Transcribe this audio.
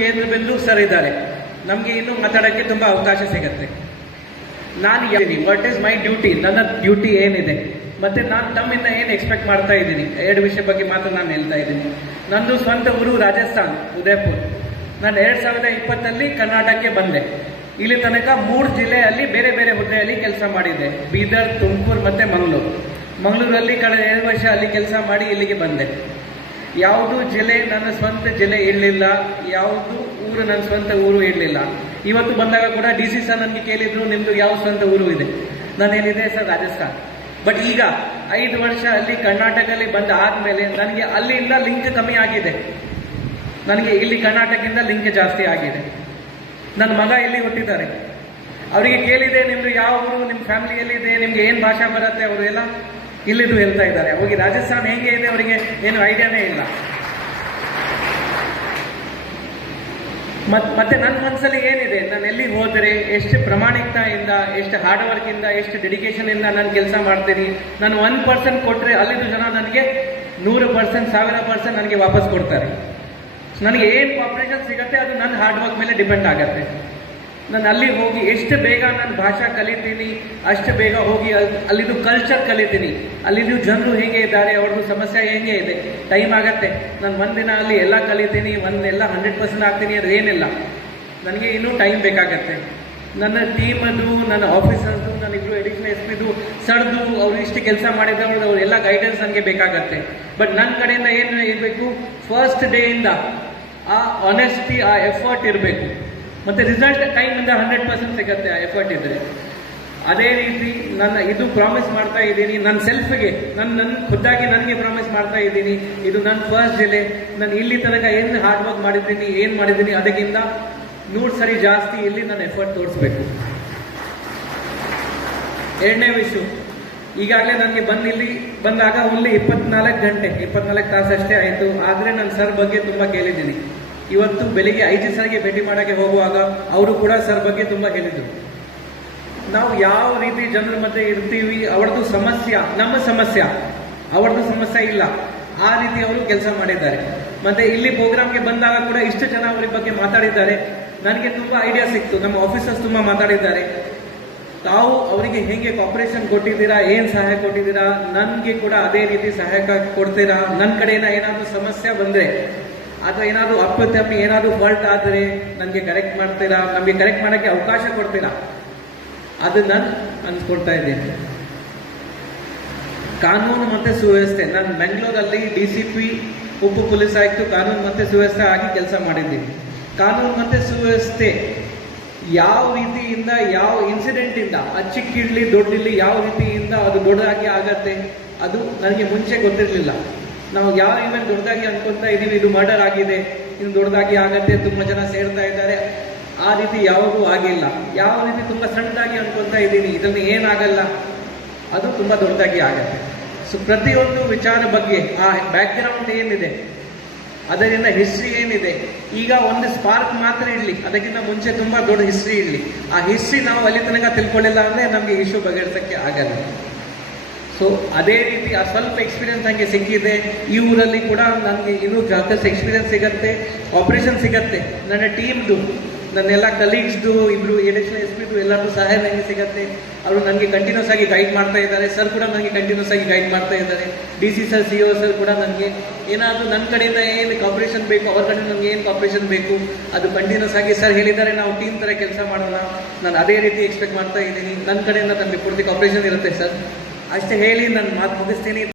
ಕೇಂದ್ರ ಬಿಂದು ಸರ್ ಇದ್ದಾರೆ. ನಮಗೆ ಇನ್ನೂ ಮಾತಾಡೋಕ್ಕೆ ತುಂಬ ಅವಕಾಶ ಸಿಗುತ್ತೆ. ನಾನು ವಾಟ್ ಈಸ್ ಮೈ ಡ್ಯೂಟಿ, ನನ್ನ ಡ್ಯೂಟಿ ಏನಿದೆ, ಮತ್ತು ನಾನು ತಮ್ಮಿಂದ ಏನು ಎಕ್ಸ್ಪೆಕ್ಟ್ ಮಾಡ್ತಾ ಇದ್ದೀನಿ, ಎರಡು ವಿಷಯ ಬಗ್ಗೆ ಮಾತ್ರ ನಾನು ಹೇಳ್ತಾ ಇದ್ದೀನಿ. ನಂದು ಸ್ವಂತ ಊರು ರಾಜಸ್ಥಾನ್, ಉದಯಪುರ್. ನಾನು 2020 ಕರ್ನಾಟಕಕ್ಕೆ ಬಂದೆ. ಇಲ್ಲಿ ತನಕ 3 ಜಿಲ್ಲೆಯಲ್ಲಿ ಬೇರೆ ಬೇರೆ ಹುದ್ದೆಯಲ್ಲಿ ಕೆಲಸ ಮಾಡಿದ್ದೆ. ಬೀದರ್, ತುಮಕೂರು ಮತ್ತು ಮಂಗಳೂರಲ್ಲಿ ಕಳೆದ 2 ವರ್ಷ ಅಲ್ಲಿ ಕೆಲಸ ಮಾಡಿ ಇಲ್ಲಿಗೆ ಬಂದೆ. ಯಾವುದು ಜಿಲ್ಲೆ ನನ್ನ ಸ್ವಂತ ಜಿಲ್ಲೆ ಇರಲಿಲ್ಲ, ಯಾವುದು ಊರು ನನ್ನ ಸ್ವಂತ ಊರು ಇರಲಿಲ್ಲ. ಇವತ್ತು ಬಂದಾಗ ಕೂಡ DC ಸರ್ ನನಗೆ ಕೇಳಿದ್ರು, ನಿಮ್ಮದು ಯಾವ ಸ್ವಂತ ಊರು ಇದೆ? ನಾನೇನಿದೆ ಸರ್ ರಾಜಸ್ಥಾನ್. ಬಟ್ ಈಗ 5 ವರ್ಷ ಅಲ್ಲಿ ಕರ್ನಾಟಕದಲ್ಲಿ ಬಂದ ಆದಮೇಲೆ ನನಗೆ ಅಲ್ಲಿಂದ ಲಿಂಕ್ ಕಮ್ಮಿ ಆಗಿದೆ, ನನಗೆ ಇಲ್ಲಿ ಕರ್ನಾಟಕದಿಂದ ಲಿಂಕ್ ಜಾಸ್ತಿ ಆಗಿದೆ. ನನ್ನ ಮಗ ಇಲ್ಲಿ ಹುಟ್ಟಿದ್ದಾರೆ. ಅವರಿಗೆ ಕೇಳಿದೆ, ನಿಮ್ಮದು ಯಾವ ಊರು, ನಿಮ್ಮ ಫ್ಯಾಮಿಲಿ ಎಲ್ಲಿದೆ, ನಿಮ್ಗೆ ಏನು ಭಾಷೆ ಬರುತ್ತೆ, ಅವರು ಎಲ್ಲ ಇಲ್ಲಿದು ಹೇಳ್ತಾ ಇದ್ದಾರೆ. ಅವರಿಗೆ ರಾಜಸ್ಥಾನ್ ಹೇಗೆ ಇದೆ ಅವರಿಗೆ ಏನು ಐಡಿಯಾನೇ ಇಲ್ಲ. ಮತ್ತೆ ನನ್ನ ಮನಸ್ಸಲ್ಲಿ ಏನಿದೆ, ನಾನು ಎಲ್ಲಿಗೆ ಹೋದರೆ ಎಷ್ಟು ಪ್ರಾಮಾಣಿಕತೆಯಿಂದ, ಎಷ್ಟು ಹಾರ್ಡ್ ವರ್ಕಿಂದ, ಎಷ್ಟು ಡೆಡಿಕೇಶನಿಂದ ನಾನು ಕೆಲಸ ಮಾಡ್ತೀನಿ. ನಾನು 1% ಕೊಟ್ಟರೆ ಅಲ್ಲಿದ್ದು ಜನ ನನಗೆ 100%, 1000% ನನಗೆ ವಾಪಸ್ ಕೊಡ್ತಾರೆ. ನನಗೆ ಏನು ಕಾಂಪಿಟೇಷನ್ ಸಿಗುತ್ತೆ ಅದು ನನ್ನ ಹಾರ್ಡ್ ವರ್ಕ್ ಮೇಲೆ ಡಿಪೆಂಡ್ ಆಗುತ್ತೆ. ನಾನು ಅಲ್ಲಿ ಹೋಗಿ ಎಷ್ಟು ಬೇಗ ನಾನು ಭಾಷಾ ಕಲಿತೀನಿ, ಅಷ್ಟು ಬೇಗ ಹೋಗಿ ಅಲ್ಲಿದು ಕಲ್ಚರ್ ಕಲಿತೀನಿ. ಅಲ್ಲಿದು ಜನರು ಹೇಗೆ ಇದ್ದಾರೆ, ಅವ್ರದ್ದು ಸಮಸ್ಯೆ ಹೇಗೆ ಇದೆ, ಟೈಮ್ ಆಗುತ್ತೆ. ನಾನು ಒಂದಿನ ಅಲ್ಲಿ ಎಲ್ಲ ಕಲಿತೀನಿ, ಒಂದೆಲ್ಲ 100% ಆಗ್ತೀನಿ, ಅದು ಏನಿಲ್ಲ. ನನಗೆ ಇನ್ನೂ ಟೈಮ್ ಬೇಕಾಗತ್ತೆ. ನನ್ನ ಟೀಮದು, ನನ್ನ ಆಫೀಸರ್ದು, ನಾನಿಬ್ರು ಎಡಿಷನಲ್ SP ಸರ್ದು, ಅವರು ಇಷ್ಟು ಕೆಲಸ ಮಾಡಿದವರು, ಅವರೆಲ್ಲ ಗೈಡೆನ್ಸ್ ನನಗೆ ಬೇಕಾಗತ್ತೆ. ಬಟ್ ನನ್ನ ಕಡೆಯಿಂದ ಏನು ಇರಬೇಕು, ಫಸ್ಟ್ ಡೇಯಿಂದ ಆ ಆನೆಸ್ಟಿ, ಆ ಎಫರ್ಟ್ ಇರಬೇಕು. ಮತ್ತು ರಿಸಲ್ಟ್ ಟೈಮಿಂದ 100% ಸಿಗುತ್ತೆ ಆ ಎಫರ್ಟ್ ಇದ್ದರೆ. ಅದೇ ರೀತಿ ನನ್ನ ಇದು ಪ್ರಾಮಿಸ್ ಮಾಡ್ತಾ ಇದ್ದೀನಿ, ನನ್ನ ಸೆಲ್ಫ್ಗೆ, ನನ್ನ ಖುದ್ದಾಗಿ ನನಗೆ ಪ್ರಾಮಿಸ್ ಮಾಡ್ತಾ ಇದ್ದೀನಿ. ಇದು ನನ್ನ ಫಸ್ಟ್ ಜಿಲ್ಲೆ. ನಾನು ಇಲ್ಲಿ ತನಕ ಏನು ಹಾರ್ಡ್ ವರ್ಕ್ ಮಾಡಿದ್ದೀನಿ, ಏನು ಮಾಡಿದ್ದೀನಿ, ಅದಕ್ಕಿಂತ 100 ಸರಿ ಜಾಸ್ತಿ ಇಲ್ಲಿ ನನ್ನ ಎಫರ್ಟ್ ತೋರಿಸ್ಬೇಕು. ಎರಡನೇ ವಿಷಯ, ಈಗಾಗಲೇ ನನಗೆ ಇಲ್ಲಿ ಬಂದಾಗ ಓನ್ಲಿ 24 ಗಂಟೆ 24 ತಾಸು ಅಷ್ಟೇ ಆಯಿತು. ಆದರೆ ನಾನು ಸರ್ ಬಗ್ಗೆ ತುಂಬ ಕೇಳಿದ್ದೀನಿ. ಇವತ್ತು ಬೆಳಿಗ್ಗೆ 5 ಸರ್ಗೆ ಭೇಟಿ ಮಾಡೋಕ್ಕೆ ಹೋಗುವಾಗ ಅವರು ಕೂಡ ಸರ್ ಬಗ್ಗೆ ತುಂಬ ಹೇಳಿದರು. ನಾವು ಯಾವ ರೀತಿ ಜನರ ಮಧ್ಯೆ ಇರ್ತೀವಿ, ಅವ್ರದ್ದು ಸಮಸ್ಯೆ ನಮ್ಮ ಸಮಸ್ಯೆ, ಅವ್ರದ್ದು ಸಮಸ್ಯೆ ಇಲ್ಲ, ಆ ರೀತಿ ಅವರು ಕೆಲಸ ಮಾಡಿದ್ದಾರೆ. ಮತ್ತು ಇಲ್ಲಿ ಪ್ರೋಗ್ರಾಮ್ಗೆ ಬಂದಾಗ ಕೂಡ ಇಷ್ಟು ಜನ ಅವ್ರ ಬಗ್ಗೆ ಮಾತಾಡಿದ್ದಾರೆ. ನನಗೆ ತುಂಬ ಐಡಿಯಾ ಸಿಕ್ತು. ನಮ್ಮ ಆಫೀಸರ್ಸ್ ತುಂಬ ಮಾತಾಡಿದ್ದಾರೆ. ತಾವು ಅವರಿಗೆ ಹೇಗೆ ಕಾಪರೇಷನ್ ಕೊಟ್ಟಿದ್ದೀರಾ, ಏನು ಸಹಾಯ ಕೊಟ್ಟಿದ್ದೀರಾ, ನನಗೆ ಕೂಡ ಅದೇ ರೀತಿ ಸಹಾಯ ಕೊಡ್ತೀರಾ. ನನ್ನ ಕಡೆಯಿಂದ ಏನಾದರೂ ಸಮಸ್ಯೆ ಬಂದರೆ ಅಥವಾ ಏನಾದರೂ ಅಪ್ಪತಪ್ಪಿ ಏನಾದರೂ ಫಾಲ್ಟ್ ಆದರೆ ನನಗೆ ಕರೆಕ್ಟ್ ಮಾಡ್ತೀರಾ, ನಮಗೆ ಕರೆಕ್ಟ್ ಮಾಡೋಕ್ಕೆ ಅವಕಾಶ ಕೊಡ್ತೀರಾ, ಅದು ನಾನು ಅನ್ಸ್ಕೊಡ್ತಾ ಇದ್ದೀನಿ. ಕಾನೂನು ಮತ್ತು ಸುವ್ಯವಸ್ಥೆ, ನಾನು ಬೆಂಗಳೂರಲ್ಲಿ DCP, ಉಪ ಪೊಲೀಸ್ ಆಯುಕ್ತ, ಕಾನೂನು ಮತ್ತು ಸುವ್ಯವಸ್ಥೆ ಆಗಿ ಕೆಲಸ ಮಾಡಿದ್ದೀನಿ. ಕಾನೂನು ಮತ್ತು ಸುವ್ಯವಸ್ಥೆ ಯಾವ ರೀತಿಯಿಂದ, ಯಾವ ಇನ್ಸಿಡೆಂಟಿಂದ, ಚಿಕ್ಕಿಡ್ಲಿ ದೊಡ್ಡಿರಲಿ, ಯಾವ ರೀತಿಯಿಂದ ಅದು ದೊಡ್ಡದಾಗಿ ಆಗತ್ತೆ, ಅದು ನನಗೆ ಮುಂಚೆ ಗೊತ್ತಿರಲಿಲ್ಲ. ನಾವು ಯಾವ ಇವೆಂಟ್ ದೊಡ್ಡದಾಗಿ ಅನ್ಕೊತಾ ಇದ್ದೀವಿ, ಇದು ಮರ್ಡರ್ ಆಗಿದೆ, ಇದು ದೊಡ್ಡದಾಗಿ ಆಗತ್ತೆ, ತುಂಬ ಜನ ಸೇರ್ತಾ ಇದ್ದಾರೆ, ಆ ರೀತಿ ಯಾವುದೂ ಆಗಿಲ್ಲ. ಯಾವ ರೀತಿ ತುಂಬ ಸಣ್ಣದಾಗಿ ಅನ್ಕೊತಾ ಇದ್ದೀನಿ, ಇದನ್ನು ಏನಾಗಲ್ಲ, ಅದು ತುಂಬ ದೊಡ್ಡದಾಗಿ ಆಗತ್ತೆ. ಸೊ ಪ್ರತಿಯೊಂದು ವಿಚಾರ ಬಗ್ಗೆ ಆ ಬ್ಯಾಕ್ಗ್ರೌಂಡ್ ಏನಿದೆ, ಅದರಿಂದ ಹಿಸ್ಟ್ರಿ ಏನಿದೆ, ಈಗ ಒಂದು ಸ್ಪಾರ್ಕ್ ಮಾತ್ರ ಇರಲಿ, ಅದಕ್ಕಿಂತ ಮುಂಚೆ ತುಂಬ ದೊಡ್ಡ ಹಿಸ್ಟ್ರಿ ಇರಲಿ. ಆ ಹಿಸ್ಟ್ರಿ ನಾವು ಅಲ್ಲಿ ತನಕ ತಿಳ್ಕೊಳ್ಳಿಲ್ಲ ಅಂದರೆ ನಮಗೆ ಇಶ್ಯೂ ಬಗೆಹರಿಸೋಕ್ಕೆ ಆಗಲ್ಲ. ಸೊ ಅದೇ ರೀತಿ ಆ ಸ್ವಲ್ಪ ಎಕ್ಸ್ಪೀರಿಯನ್ಸ್ ನನಗೆ ಸಿಕ್ಕಿದೆ. ಈ ಊರಲ್ಲಿ ಕೂಡ ನನಗೆ ಇನ್ನೂ ಜಾಸ್ತಿ ಎಕ್ಸ್ಪೀರಿಯನ್ಸ್ ಸಿಗುತ್ತೆ, ಆಪರೇಷನ್ ಸಿಗುತ್ತೆ. ನನ್ನ ಟೀಮ್ದು, ನನ್ನೆಲ್ಲ ಕಲೀಗ್ಸ್ದು, ಇಬ್ಬರು ಎಡಿಷನಲ್ SP ಎಲ್ಲರೂ ಸಹಾಯ ನನಗೆ ಸಿಗುತ್ತೆ. ಅವರು ನನಗೆ ಕಂಟಿನ್ಯೂಸ್ ಆಗಿ ಗೈಡ್ ಮಾಡ್ತಾ ಇದ್ದಾರೆ. ಸರ್ ಕೂಡ ನನಗೆ ಕಂಟಿನ್ಯೂಸ್ ಆಗಿ ಗೈಡ್ ಮಾಡ್ತಾ ಇದ್ದಾರೆ. DC ಸರ್, CO ಸರ್ ಕೂಡ ನನಗೆ ಏನಾದರೂ ನನ್ನ ಕಡೆಯಿಂದ ಏನು ಕಾಪರೇಷನ್ ಬೇಕು, ಅವ್ರ ಕಡೆಯಿಂದ ನನಗೆ ಏನು ಕಾಪರೇಷನ್ ಬೇಕು, ಅದು ಕಂಟಿನ್ಯೂಸ್ ಆಗಿ ಸರ್ ಹೇಳಿದ್ದಾರೆ, ನಾವು ಟೀಮ್ ಥರ ಕೆಲಸ ಮಾಡೋಣ, ನಾನು ಅದೇ ರೀತಿ ಎಕ್ಸ್ಪೆಕ್ಟ್ ಮಾಡ್ತಾ ಇದ್ದೀನಿ. ನನ್ನ ಕಡೆಯಿಂದ ನನಗೆ ಪೂರ್ತಿ ಕಾಪರೇಷನ್ ಇರುತ್ತೆ ಸರ್. ಅಷ್ಟೇ ಹೇಳಿ ನಾನು ಮಾತು ಮುಗಿಸ್ತೀನಿ.